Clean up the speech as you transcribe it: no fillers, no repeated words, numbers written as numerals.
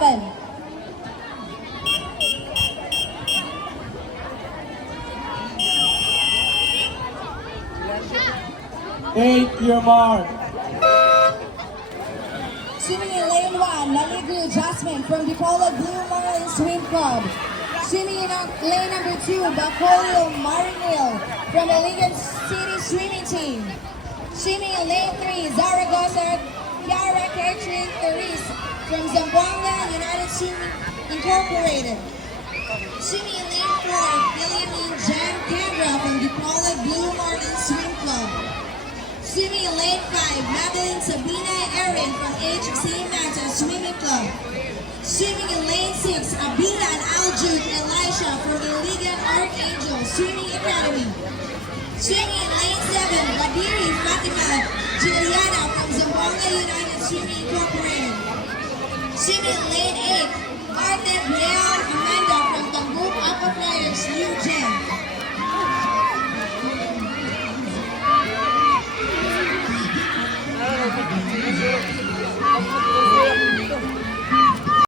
7. 8, your mark. Swimming in lane 1, Naligru Jasmine from Dipolo Blue Marlin Swim Club. Swimming in lane number 2, Bacolio Marinil from Iligan City Swimming Team. Swimming in lane 3, Zaragoza Kiara Catherine Therese from Zamboanga United Swimming Incorporated. Swimming in lane 4, William Jan Kendra from Dipolo Blue Marlin Swim Club. Swimming in lane 5, Madeline Sabina Erin from HC Mata Swimming Club. Swimming in lane 6, Abida and Aljud Elisha from Iligan Archangel Swimming Academy. Swimming in lane 7, Badiri Fatima Juliana from Zamboanga United Swimming Incorporated. Swimming in lane 8, Marta Brielle Amanda from Tangguk Aqua Flyers New Gen.